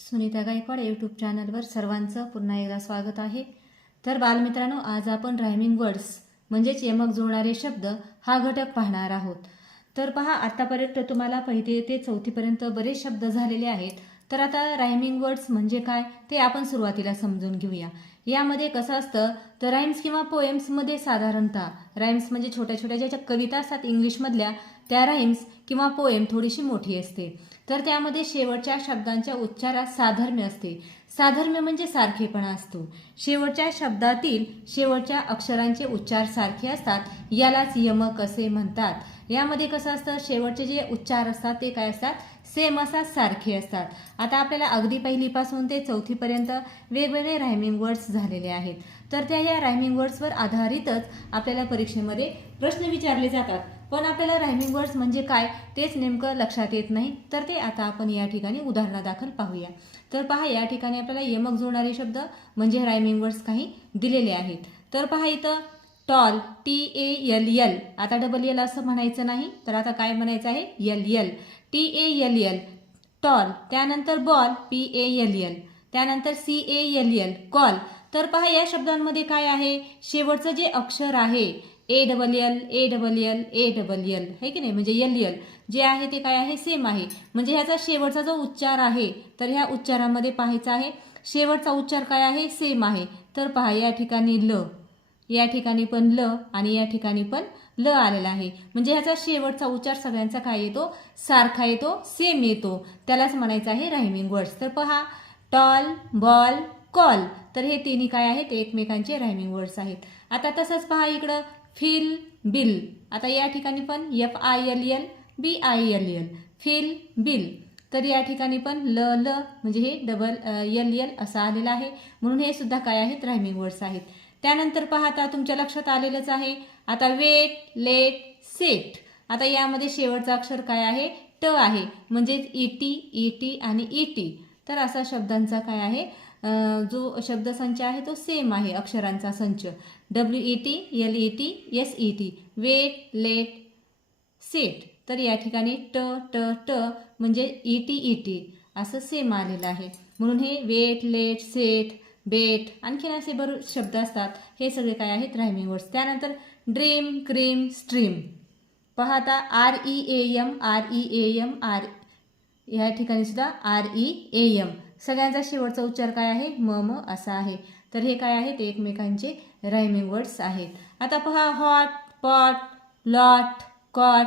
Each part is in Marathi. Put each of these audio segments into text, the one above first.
सुनीता गायकवाड यूट्यूब चॅनलवर सर्वांचं पुन्हा एकदा स्वागत आहे। तर बालमित्रांनो, आज आपण रायमिंग वर्ड्स म्हणजेच यमक जुळणारे शब्द हा घटक पाहणार आहोत। तर पहा, आतापर्यंत तुम्हाला पहिली ते चौथीपर्यंत बरेच शब्द झालेले आहेत। तर आता रायमिंग वर्ड्स म्हणजे काय ते आपण सुरुवातीला समजून घेऊया। यामध्ये कसं असतं तर राईम्स किंवा पोएम्समध्ये साधारणतः राईम्स म्हणजे छोट्या छोट्या ज्या कविता असतात इंग्लिशमधल्या त्या राईम्स किंवा पोएम थोडीशी मोठी असते। तर त्यामध्ये शेवटच्या शब्दांच्या उच्चारात साधर्म्य असते। साधर्म्य म्हणजे सारखेपणा असतो। शेवटच्या शब्दातील शेवटच्या अक्षरांचे उच्चार सारखे असतात, यालाच यमक असे म्हणतात। यामध्ये कसं असतं, शेवटचे जे उच्चार असतात ते काय असतात, सेम असतात, सारखे असतात। आता आपल्याला अगदी पहिलीपासून ते चौथीपर्यंत वेगवेगळे रायमिंग वर्ड्स झालेले आहेत। तर त्या या रायमिंग वर्ड्सवर आधारितच आपल्याला परीक्षेमध्ये प्रश्न विचारले जातात। पण आपल्याला रायमिंग वर्ड्स म्हणजे काय तेच नेमकं लक्षात येत नाही। तर ते आता आपण या ठिकाणी उदाहरणादाखल पाहूया। तर पहा, या ठिकाणी आपल्याला यमक जुळणारे शब्द म्हणजे रायमिंग वर्ड्स काही दिलेले आहेत। तर पहा इथं टॉल, TALL, आता डबल एल असं म्हणायचं नाही, तर आता काय म्हणायचं आहे, LL, TALL टॉल। त्यानंतर बॉल, PALL, त्यानंतर CALL कॉल। तर पहा, या शब्दांमध्ये काय आहे, शेवटचं जे अक्षर आहे ALL है की नाही, म्हणजे LL जे आहे ते काय आहे, सेम आहे। म्हणजे ह्याचा शेवटचा जो उच्चार आहे तर ह्या उच्चारामध्ये पाहायचा आहे शेवटचा उच्चार काय आहे, सेम आहे। तर पहा, या ठिकाणी ल, या ठिकाणी पण ल आणि या ठिकाणी पण ल आलेला आहे। म्हणजे ह्याचा शेवटचा उच्चार सगळ्यांचा काय येतो, सारखा येतो, सेम येतो, त्यालाच म्हणायचं आहे रायमिंग वर्ड्स। तर पहा, टॉल, बॉल, कॉल, तर हे तिन्ही काय आहेत, ते एकमेकांचे रायमिंग वर्ड्स आहेत। आता तसंच पहा इकडं फिल, बिल, आता या ठिकाणी पण FILL BILL फिल, बिल, तर या ठिकाणी पण ल म्हणजे हे डबल LL असं आलेलं आहे, म्हणून हे सुद्धा काय आहेत, रायमिंग वर्ड्स आहेत। त्यानंतर पहा, आता तुमच्या लक्षात आलेलंच आहे। आता वेट, लेट, सेट, आता यामध्ये शेवटचा अक्षर काय आहे, ट आहे, म्हणजेच ET आणि ET। तर असा शब्दांचा काय आहे, जो शब्दसंच आहे तो सेम आहे, अक्षरांचा संच WET LET SET, wet, let, set. तर या ठिकाणी ट ट ट म्हणजे ET असं सेम आलेलं आहे, म्हणून हे वेट, लेट, सेट, बेट, आणखीन असे बरेच शब्द असतात, हे सगळे काय आहेत, रायमिंग वर्ड्स। त्यानंतर ड्रीम, क्रीम, स्ट्रीम, पहा आता REAM या ठिकाणी सुद्धा REAM, सगळ्यांचा शेवटचा उच्चार काय आहे, म असा आहे। तर हे काय आहे, ते एकमेकांचे रायमिंग वर्ड्स आहेत। आता पहा, हॉट, पॉट, लॉट, कॉट,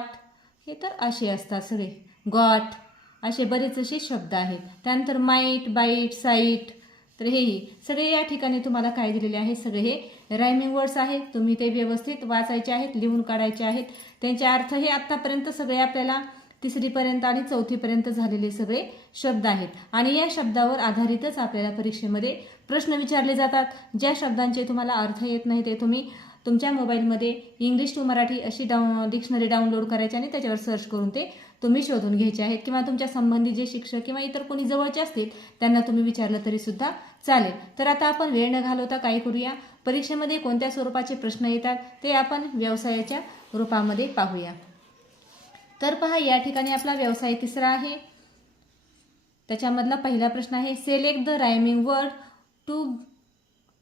हे तर असे असतात सगळे, गॉट, असे बरेच असे शब्द आहेत। त्यानंतर माईट, बाईट, साईट, तर हेही सगळे या ठिकाणी तुम्हाला काय दिलेले आहे, सगळे हे रायमिंग वर्ड्स आहेत। तुम्ही ते व्यवस्थित वाचायचे आहेत, लिहून काढायचे आहेत। त्यांचे अर्थ हे आत्तापर्यंत सगळे आपल्याला तिसरीपर्यंत आणि चौथीपर्यंत झालेले सगळे शब्द आहेत आणि या शब्दावर आधारितच आपल्याला परीक्षेमध्ये प्रश्न विचारले जातात। ज्या शब्दांचे तुम्हाला अर्थ येत नाही ते तुम्ही तुमच्या मोबाईलमध्ये इंग्लिश टू मराठी अशी डिक्शनरी डाउनलोड करायची आणि त्याच्यावर सर्च करून ते तुम्ही शोधून घ्यायचे आहेत, किंवा तुमच्या संबंधित जे शिक्षक किंवा इतर कोणी जवळचे असतील त्यांना तुम्ही विचारलं तरी सुद्धा चालेल। तर आता आपण वेळ न घालवता काय करूया, परीक्षेमध्ये कोणत्या स्वरूपाचे प्रश्न येतात ते आपण व्यवसायाच्या रूपामध्ये पाहूया। तर पहा, या ठिकाणी आपला व्यवसाय तिसरा आहे। त्याच्यामधला पहिला प्रश्न आहे, select the rhyming word to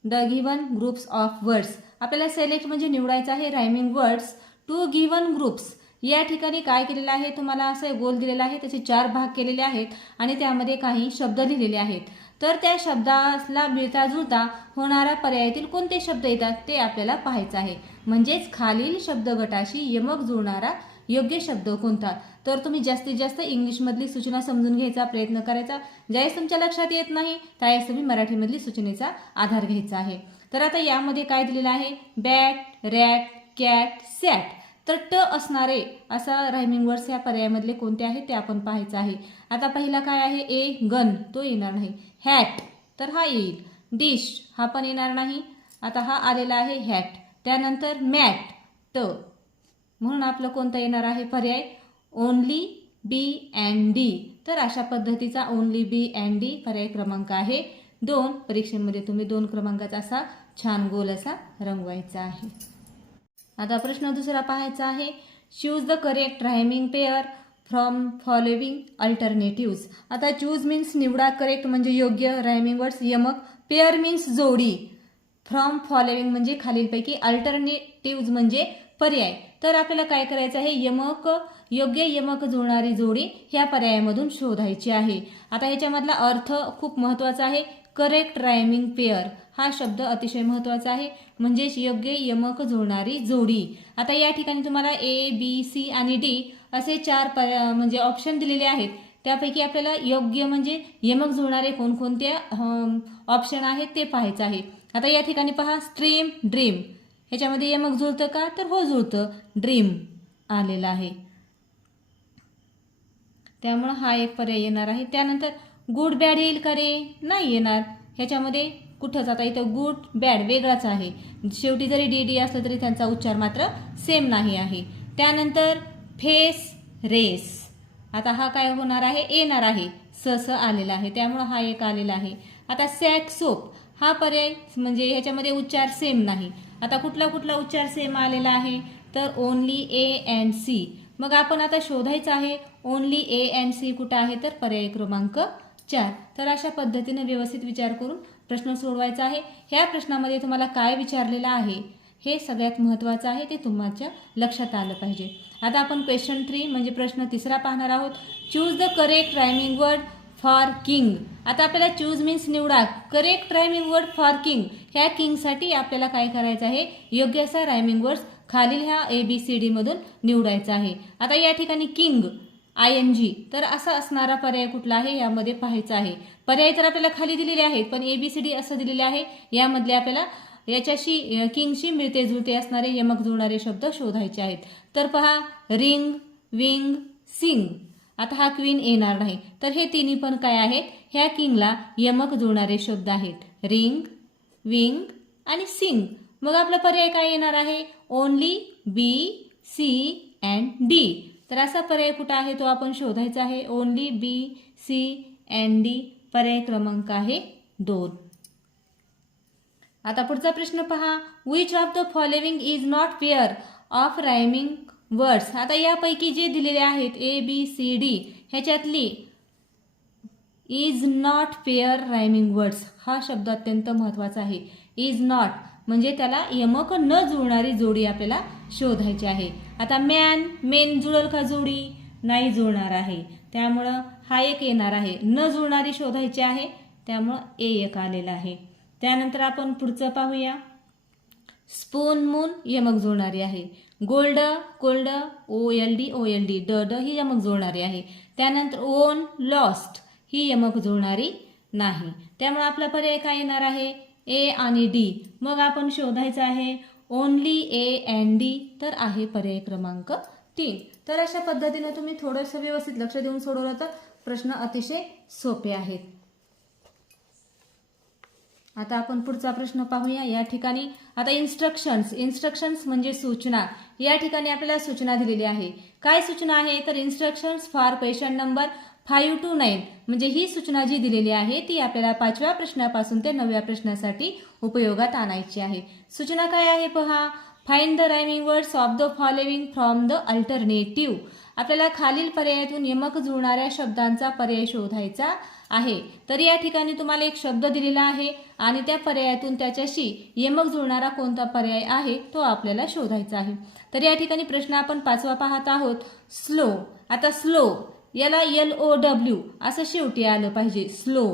the given groups of words. आपल्याला सिलेक्ट म्हणजे निवडायचं आहे rhyming words to given groups. या ठिकाणी काय केलेलं आहे, तुम्हाला असं गोल दिलेला आहे, त्याचे 4 भाग केलेले आहेत आणि त्यामध्ये काही शब्द लिहिलेले आहेत। तर त्या शब्दाला मिळता जुळता होणारा पर्यायातील कोणते शब्द येतात ते आपल्याला पाहायचं आहे। म्हणजेच खालील शब्द गटाशी यमक जुळणारा योग्य शब्द कोणता। तर तुम्ही जास्तीत जास्त इंग्लिशमधली सूचना समजून घ्यायचा प्रयत्न करायचा, ज्यावेळेस तुमच्या लक्षात येत नाही त्यावेळेस तुम्ही मराठीमधली सूचनेचा आधार घ्यायचा आहे। तर आता यामध्ये काय दिलेलं आहे, बॅट, रॅट, कॅट, सॅट, तर ट असणारे असा रायमिंग वर्ड्स या पर्यायामधले कोणते आहेत ते आपण पाहायचं आहे। आता पहिला काय आहे, ए गन, तो येणार नाही। हॅट, तर हा येईल। डिश, हा पण येणार नाही। आता हा आलेला आहे हॅट। त्यानंतर मॅट, ट, म्हणून आपलं कोणतं येणार आहे पर्याय, ओनली बी अँड डी। तर अशा पद्धतीचा ओनली बी अँड डी पर्याय क्रमांक आहे 2। परीक्षेमध्ये तुम्ही 2 क्रमांकाचा असा छान गोल असा रंगवायचा आहे। आता प्रश्न दुसरा पाहायचा आहे, choose the correct rhyming pair from following alternatives. आता चूज मीन्स निवडा, करेक्ट म्हणजे योग्य, रायमिंग वर्ड्स यमक, पेअर मीन्स जोडी, फ्रॉम फॉलोविंग म्हणजे खालीलपैकी, अल्टरनेटिव्ज म्हणजे पर्याय. तर आपल्याला काय करायचं आहे, यमक, योग्य यमक जुळणारी जोडी ह्या पर्यायामधून शोधायची आहे. आता ह्याच्यामधला अर्थ खूप महत्त्वाचा आहे. करेक्ट रायमिंग पेअर हा शब्द अतिशय महत्त्वाचा आहे, म्हणजेच योग्य यमक जुळणारी जोडी. आता या ठिकाणी तुम्हाला ए, बी, सी आणि डी असे 4 म्हणजे ऑप्शन दिलेले आहेत. त्यापैकी आपल्याला योग्य म्हणजे यमक जुळणारे कोणकोणते ऑप्शन आहेत ते पाहायचं आहे. आता या ठिकाणी पहा, स्ट्रीम, ड्रीम ह्याच्यामध्ये यमक जुळतं का, तर हो जुळतं, ड्रीम आलेला आहे, त्यामुळं हा एक पर्याय येणार आहे. त्यानंतर गुड बॅड येईल का रे, नाही येणार, ह्याच्यामध्ये कुठंच. आता इथं गुड बॅड वेगळाच आहे, शेवटी जरी डी डी असलं तरी त्यांचा उच्चार मात्र सेम नाही आहे. त्यानंतर फेस, रेस, आता हा काय होणार आहे, येणार आहे, स आलेला आहे, त्यामुळं हा एक आलेला आहे. आता सॅक, सोप हा पर्याय म्हणजे ह्याच्यामध्ये उच्चार सेम नाही. आता कुठला कुठला उच्चार सेम आलेला आहे, तर ओनली ए अँड सी. मग आपण आता शोधायचं आहे ओनली ए अँड सी कुठं आहे, तर पर्याय क्रमांक 4. तर अशा पद्धतीने व्यवस्थित विचार करून प्रश्न सोडवायचा आहे. ह्या प्रश्नामध्ये तुम्हाला काय विचारलेलं आहे हे सगळ्यात महत्त्वाचं आहे, ते तुमच्या लक्षात आलं पाहिजे. आता आपण क्वेश्चन 3 म्हणजे प्रश्न 3 पाहणार आहोत. Choose the correct rhyming word for king. आता आपल्याला चूज मीन्स निवडा, correct rhyming word for king. ह्या किंगसाठी आपल्याला काय करायचं आहे, योग्य असा रायमिंग वर्ड खालील ह्या ABCD मधून निवडायचा आहे. आता या ठिकाणी किंग ING, तर असा असणारा पर्याय कुठला आहे यामध्ये पाहायचा आहे. पर्याय तर आपल्याला खाली दिलेले आहेत, पण ABCD असं दिलेले आहे, यामधले आपल्याला याच्याशी किंगशी मिळते जुळते असणारे यमक जुळणारे शब्द शोधायचे आहेत. तर पहा, रिंग, विंग, सिंग. आता हा क्वीन येणार नाही, तर हे तिन्ही पण काय आहेत, ह्या किंगला यमक जुळणारे शब्द आहेत, रिंग, विंग आणि सिंग. मग आपला पर्याय काय येणार आहे, only B, C and D. तर असा पर्याय कुठं आहे तो आपण शोधायचा आहे, only B, C and D, पर्याय क्रमांक आहे 2. आता पुढचा प्रश्न पहा, which of the following is not pair of rhyming words. आता यापैकी जे दिलेले आहेत ABCD ह्याच्यातली is not pair rhyming words हा शब्द अत्यंत महत्त्वाचा आहे. इज नॉट म्हणजे त्याला यमक न जुळणारी जोडी आपल्याला शोधायची आहे. आता मॅन, मेन जुळल का जोडी, नाही जुळणार आहे, त्यामुळं हा एक येणार आहे. न जुळणारी शोधायची आहे, त्यामुळं A1 आलेला आहे. त्यानंतर आपण पुढचं पाहूया. स्पून, मून यमक जुळणारी आहे. गोल्ड, कोल्ड, OLD, ड ही यमक जुळणारी आहे. त्यानंतर ओन, लॉस्ट ही यमक जुळणारी नाही, त्यामुळे आपला पर्याय काय येणार आहे, A आणि D. मग आपण शोधायचं आहे ओनली A अँड D, तर आहे पर्याय क्रमांक 3. तर अशा पद्धतीने तुम्ही थोडंसं व्यवस्थित लक्ष देऊन सोडवलं तर प्रश्न अतिशय सोपे आहेत. आता आपण पुढचा प्रश्न पाहूया. या ठिकाणी आता इन्स्ट्रक्शन्स म्हणजे सूचना. या ठिकाणी आपल्याला सूचना दिलेली आहे. काय सूचना आहे, तर instructions for question number 5 to 9 म्हणजे ही सूचना जी दिलेली आहे ती आपल्याला 5व्या प्रश्नापासून ते 9व्या प्रश्नासाठी उपयोगात आणायची आहे. सूचना काय आहे पहा, find the rhyming words of the following from the alternative. आपल्याला खालील पर्यायातून यमक जुळणाऱ्या शब्दांचा पर्याय शोधायचा आहे. तर या ठिकाणी तुम्हाला एक शब्द दिलेला आहे आणि त्या पर्यायातून त्याच्याशी यमक जुळणारा कोणता पर्याय आहे तो आपल्याला शोधायचा आहे. तर या ठिकाणी प्रश्न आपण 5वा पाहत आहोत, स्लो. आता स्लो याला LOW असं शेवटी आलं पाहिजे, स्लो.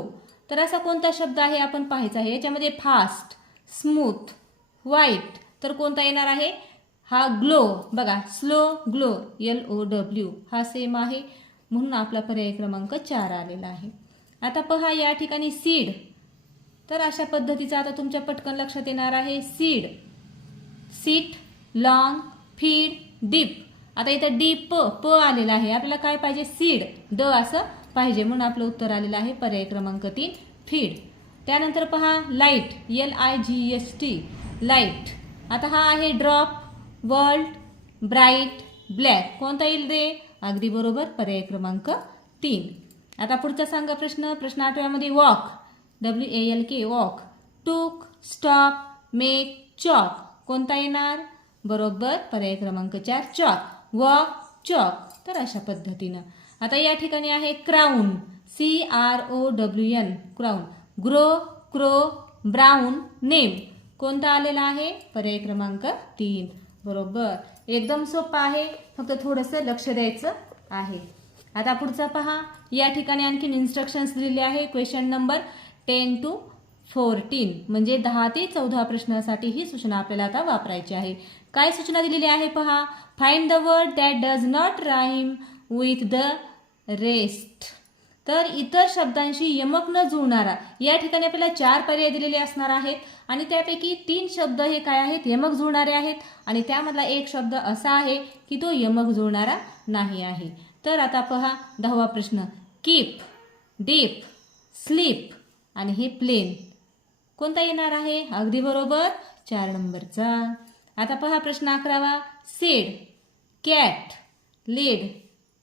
तर असा कोणता शब्द आहे आपण पाहायचा आहे. याच्यामध्ये फास्ट, स्मूथ, व्हाईट, तर कोणता येणार आहे, हा ग्लो. बघा, स्लो, ग्लो, LOW हा सेम आहे, म्हणून आपला पर्याय क्रमांक 4 आलेला आहे. आता पहा या ठिकाणी सीड, तर अशा पद्धतीचा आता तुमच्या पटकन लक्षात येणार आहे, seed, seat, long, feed, deep. आता इथं डीप प आलेला आहे, आपल्याला काय पाहिजे, सीड, ड असं पाहिजे, म्हणून आपलं उत्तर आलेलं आहे पर्याय क्रमांक 3 फीड. त्यानंतर पहा लाईट, LIGHT, लाईट. आता हा आहे ड्रॉप, वर्ल्ड, ब्राईट, ब्लॅक. कोणता येईल रे, अगदी बरोबर, पर्याय क्रमांक 3. आता पुढचा सांगा प्रश्न 8व्यामध्ये वॉक, WALK, वॉक, टूक, स्टॉप, मेक, चॉक. कोणता येणार, बरोबर पर्याय क्रमांक 4 चॉक, वॉक, चॉक. तर अशा पद्धतीनं. आता या ठिकाणी आहे crown, CROWN, crown. Grow, crow, brown, name. कोणता आलेला आहे? पर्याय क्रमांक 3. बरोबर. एकदम सोपं आहे, फक्त थोडंसं लक्ष द्यायचं आहे. आता पुढचा पहा. या ठिकाणी आणखीन इन्स्ट्रक्शन्स दिलेले आहे. क्वेश्चन नंबर 10 to 14 म्हणजे 10 ते 14 प्रश्नासाठी ही सूचना आपल्याला आता वापरायची आहे. काय सूचना दिलेली आहे पहा. Find the word that does not rhyme with the rest. तर इतर शब्दांशी यमक न जुळणारा. या ठिकाणी आपल्याला 4 पर्याय दिलेले असणार आहेत आणि त्यापैकी 3 शब्द हे काय आहेत? यमक जुळणारे आहेत आणि त्यामधला एक शब्द असा आहे की तो यमक जुळणारा नाही आहे. तर आता पहा 10वा प्रश्न. कीप, डीप, स्लीप आणि हे प्लेन. कोणता येणार आहे? अगदी बरोबर 4 नंबरचा. आता पहा प्रश्न 11वा. Said, cat, led,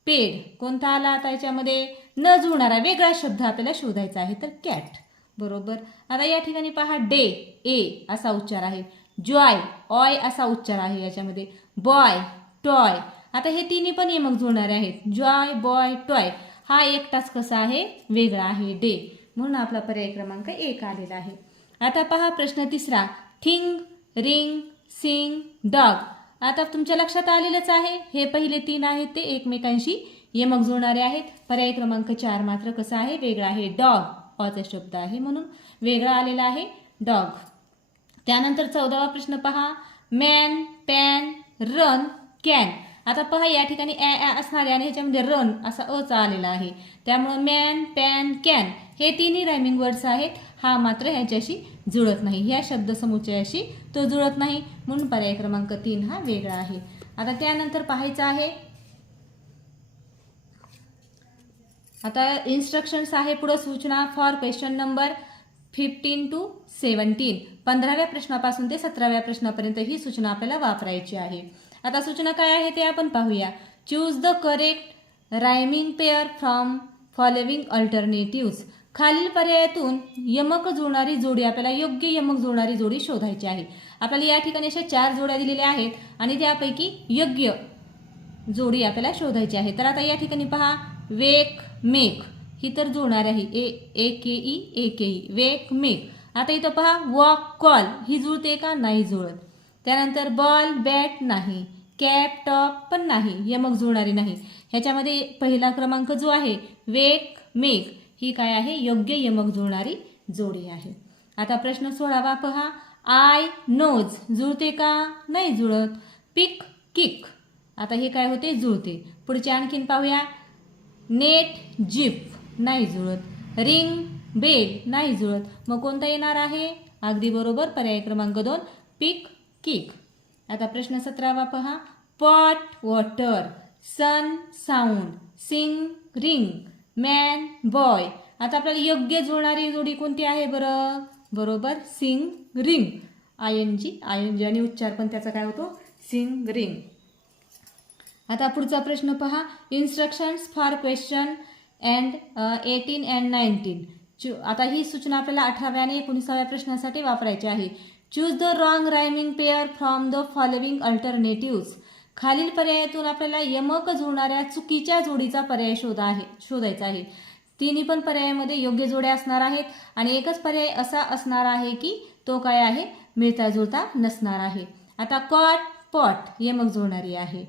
paid. कोणता आला आता याच्यामध्ये? न जुळणारा वेगळा शब्द आपल्याला शोधायचा आहे, तर कॅट. बरोबर. आता या ठिकाणी पहा. डे, ए असा उच्चार आहे. जॉय, ऑय असा उच्चार आहे याच्यामध्ये. Boy, toy. आता हे तिन्ही पण यमक जुळणारे आहेत. Joy, boy, toy. हा एकटाच कसा आहे? वेगळा आहे, डे. म्हणून आपला पर्याय क्रमांक 1 आलेला आहे. आता पहा प्रश्न 3रा. Thing, ring, sing, dog. आता तुमच्या लक्षात आलेलंच आहे. हे पहिले 3 आहेत ते एकमेकांशी यमक जुळणारे आहेत. पर्याय क्रमांक 4 मात्र कसा आहे? वेगळा आहे. डॉग ऑचा शब्द आहे म्हणून वेगळा आलेला आहे डॉग. त्यानंतर 14वा प्रश्न पहा. Man, pan, run, can. आता पहा या ठिकाणी असणारे आणि ह्याच्यामध्ये रन असा अचा आलेला आहे. त्यामुळे मॅन, पॅन, कॅन हे तिन्ही रायमिंग वर्ड्स आहेत. हा मात्र ह्याच्याशी जुळत नाही. ह्या शब्दसमुच्चयाशी तो जुळत नाही म्हणून पर्याय क्रमांक 3 हा वेगळा आहे. आता त्यानंतर पाहायचं आहे. आता इन्स्ट्रक्शन्स आहे पुढे सूचना फॉर क्वेश्चन नंबर 15 to 17. 15व्या प्रश्नापासून ते 17व्या प्रश्नापर्यंत ही सूचना आपल्याला वापरायची आहे. आता सूचना काय आहे ते आपण पाहूया. Choose the correct rhyming pair from following alternatives. खालील पर्यायातून यमक जुळणारी जोडी आपल्याला योग्य यमक जुळणारी जोडी शोधायची आहे. आपल्याला या ठिकाणी अशा 4 जोड्या दिलेल्या आहेत आणि त्यापैकी योग्य जोडी आपल्याला शोधायची आहे. तर आता या ठिकाणी पहा. वेक, मेक ही तर जुळणार आहे. AKE, AKE, वेक, मेक. आता इथं पहा. वॉक, कॉल ही जुळते का? नाही जुळत. त्यानंतर बॉल, बॅट नाही. कॅप, टॉप पण नाही, यमक जुळणारी नाही. ह्याच्यामध्ये पहिला क्रमांक जो आहे वेक, मेक ही काय आहे? योग्य यमक जुळणारी जोडी आहे. आता प्रश्न 16वा पहा. आय, नोज जुळते का? नाही जुळत. पिक, किक आता हे काय होते? जुळते. पुढचे आणखीन पाहूया. नेट, जीप नाही जुळत. रिंग, बेल नाही जुळत. मग कोणता येणार आहे? अगदी बरोबर पर्याय क्रमांक 2 पिक, किक. आता प्रश्न 17वा पहा. Pot, water, sun, sound, sing, ring, man, boy. आता आपल्याला योग्य जुळणारी जोडी कोणती आहे बरं? बरोबर सिंग, रिंग. ING आणि उच्चार पण त्याचा काय होतो? सिंग, रिंग. आता पुढचा प्रश्न पहा. Instructions for question 18 and 19. आता ही सूचना आपल्याला 18व्या आणि 19व्या प्रश्नासाठी वापरायची आहे. Choose the wrong rhyming pair from the following alternatives. खालील पर्यायातून आपल्याला यमक जुळणाऱ्या चुकीच्या जोडीचा पर्याय शोधायचा आहे. तिन्ही पण पर्यायामध्ये योग्य जोड्या असणार आहेत आणि एकच पर्याय असा असणार आहे की तो काय आहे? मिळता जुळता नसणार आहे. आता कॉट, पॉट यमक जुळणारी आहे.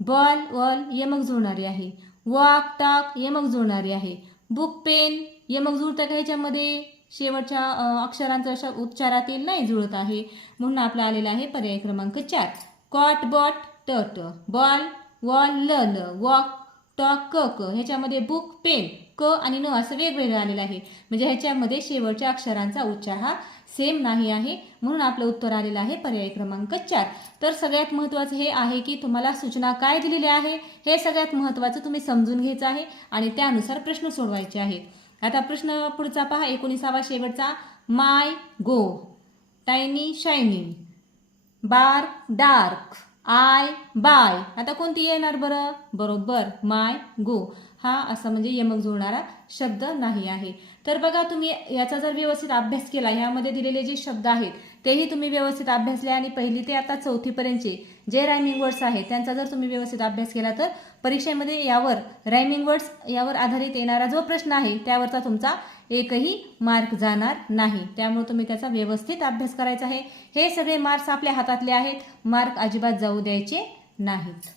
बॉल, वॉल यमक जुळणारी आहे. वॉक, टॉक यमक जुळणारी आहे. बुक, पेन यमक जुळतं का? ह्याच्यामध्ये शेवटच्या अक्षरांचा अशा उच्चारातील नाही जुळत आहे म्हणून आपला आलेला आहे पर्याय क्रमांक 4 कॉट, बॉट, ट, बॉल, वॉल, ल, वॉक, टॉक, क, ह्याच्यामध्ये बुक, पेन क आणि न असं वेगवेगळं आलेलं आहे. म्हणजे ह्याच्यामध्ये शेवटच्या अक्षरांचा उच्चार हा सेम नाही आहे म्हणून आपलं उत्तर आलेलं आहे पर्याय क्रमांक 4. तर सगळ्यात महत्त्वाचं हे आहे की तुम्हाला सूचना काय दिलेली आहे हे सगळ्यात महत्त्वाचं तुम्ही समजून घ्यायचं आहे आणि त्यानुसार प्रश्न सोडवायचे आहेत. आता प्रश्न पुढचा पहा 19वा शेवटचा. My, go, tiny, shining, bar, dark, I, by. आता कोणती येणार बरं? बरोबर माय, गो. हा असा म्हणजे यमक जुळणारा शब्द नाही आहे. तर बघा, तुम्ही याचा जर व्यवस्थित अभ्यास केला, यामध्ये दिलेले जे शब्द आहेत तेही तुम्ही व्यवस्थित अभ्यासले आणि पहिली ते आता चौथीपर्यंतचे जे रायमिंग वर्ड्स आहेत त्यांचा जर तुम्ही व्यवस्थित अभ्यास केला तर परीक्षेमध्ये यावर रायमिंग वर्ड्स यावर आधारित येणारा जो प्रश्न आहे त्यावरचा तुमचा एकही मार्क जाणार नाही. त्यामुळे तुम्ही त्याचा व्यवस्थित अभ्यास करायचा आहे. हे सगळे मार्क्स आपल्या हातातले आहेत, मार्क अजिबात जाऊ द्यायचे नाहीत.